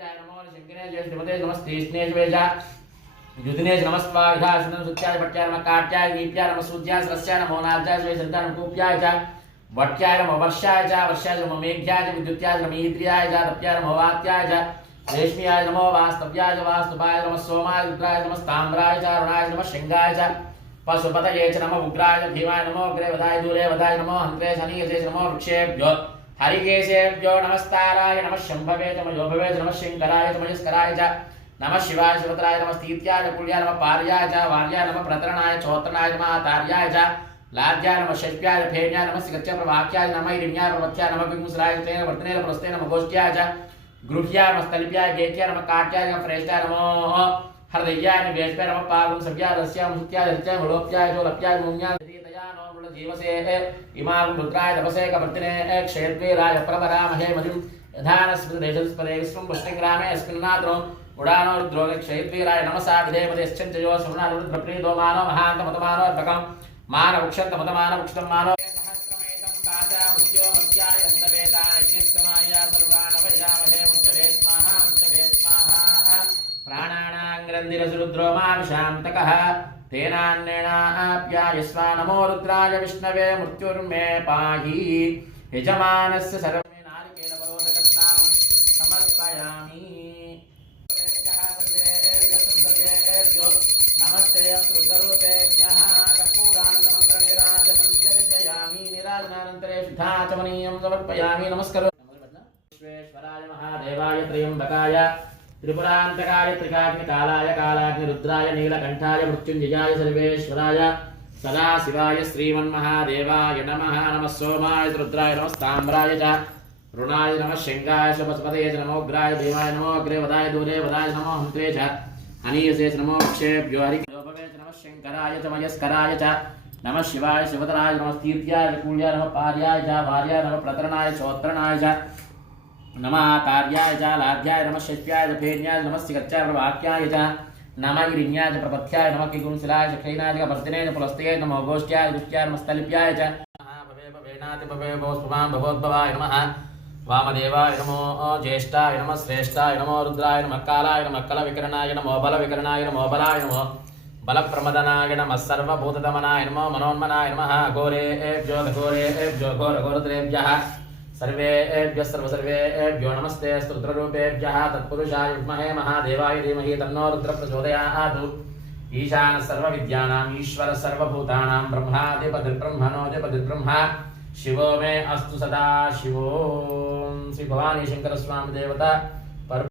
वेदाय नमो शंकरेश श्रीमते नमस्तेष्णेश वेजा युधिनेश नमस्वाहा सुनन सुत्याय भट्ट्याय नमः काट्याय दीप्याय नमः सूर्याय सरस्याय नमो नार्जाय श्री संतान कूप्याय च भट्ट्याय नमः वर्षाय च नमो मेघ्याय च विद्युत्याय नमः इंद्रियाय च तप्याय नमः वात्याय च रेश्म्याय नमो वास्तव्याय च वास्तुपाय नमः सोमाय रुद्राय नमः ताम्राय च अरुणाय नमः शृंगाय च पशुपतये च नमः उग्राय भीमाय नमो अग्रे वधाय दूरे वधाय नमो हन्त्रे शनीयसे नमो वृक्षेभ्यो हरिकेशेभ्यो नमस्ताराय नमः शंभवे च मयोभवे च नमः शंकराय च मयस्कराय च नमः शिवाय शिवतराय नमः स्तीत्याय च कुल्याय नमः पार्याय च वार्याय नमः प्रतरणाय चोत्रनाय नमः तार्याय च लाज्याय नमः शक्याय फेन्याय नमः सिगत्याय प्रवाक्याय नमः इरिम्याय प्रवत्याय नमः विमुसराय च तेन वर्तनेन प्रस्ते नमः गोष्ट्याय च गृह्याय नमः स्थलिप्याय गेत्याय नमः काट्याय नमः प्रेष्ठाय नमः हृदयाय नमः वेष्पाय नमः पावं सव्याय रस्याय मुत्याय रत्याय लोप्याय च लप्याय मुम्याय जीवसे इमां रुद्राय तपसे कवर्तिने क्षेत्रेराय प्रवरामहे मधिं यथानस्मृदेशस्पदेस्वं पुष्टिग्रामे अस्मिन्नात्रो उडानो रुद्रो क्षेत्रेराय नमसा विदेवदेश्चञ्चयो सुमनारुद्रप्रीतो मानो महान्तमतमानो अर्पकं मानवक्षन्तमतमानवक्षतं मानो सहस्रमेतं काचा मृत्यो मध्याय अन्तवेदाय यज्ञस्तमाय सर्वाणवयामहे मुच्यते स्वाहा प्राणानाङ्ग्रन्दिरसुरुद्रो माविशान्तकः तेनान्नेनाप्यायस्वा नमो रुद्राय विष्णवे मृत्युर्मे पाहि यजमानस्य सर्वे नारिकेलवरोधकस्नानं समर्पयामि नमस्ते रुद्ररूपेभ्यः कर्पूरानन्दमङ्गलनीराजनं निराजनानन्तरे शुद्धाचमनीयं समर्पयामि नमस्करोमि विश्वेश्वराय महादेवाय त्र्यम्बकाय त्रिपुरांतकाय त्रिकाग्निकालाय कालाग्निरुद्राय नीलकंठाय मृत्युंजयाय सर्वेश्वराय सदाशिवाय श्रीमन्महादेवाय नमः नमः सोमाय रुद्राय नमः ताम्राय च ऋणाय नमः शंगाय च पशुपतये च नमो उग्राय भीमाय नमो अग्रे वधाय दूरे वधाय नमो हन्त्रे च हनीयसे च नमो वृक्षेभ्यो हरिकेशे च नमः शंकराय च मयस्कराय च नमः शिवाय शिवतराय नमः स्तीत्याय च कुल्याय नमः पार्याय च वार्याय नमः प्रतरणाय चोत्रणाय च नमः तार्याय च लाध्याय नमः शक्याय च फेन्याय नमः सिगत्याय प्रवाक्याय च नमः इरिन्याय च प्रपथ्याय नमः किगुंसिलाय च क्षैनाय च वर्तने च पुलस्त्यै नमः गोष्ट्याय दुष्ट्याय नमः स्थलिप्याय च भवे भवेनाति भवे भवस्पुमां भवोद्भवाय नमः वामदेवाय नमो ज्येष्ठाय नमः श्रेष्ठाय नमो रुद्राय नमः कालाय नमः कलविकरणाय नमो बलविकरणाय नमो बलाय नमो बलप्रमदनाय नमः सर्वभूतदमनाय नमो मनोन्मनाय नमः घोरेभ्यो घोरेभ्यो घोरघोरद्रेभ्यः सर्वेभ्यः सर्वेभ्यो नमस्ते स्तोत्ररूपेभ्यः तत्पुरुषाय विद्महे महादेवाय धीमहि तन्नो रुद्रः प्रचोदयात् ईशानः सर्वविद्यानाम् ईश्वरः सर्वभूतानां ब्रह्माधिपतिर्ब्रह्मणोऽधिपतिर्ब्रह्मा शिवो मे अस्तु सदा शिवो श्री भवानी शंकर स्वामी देवता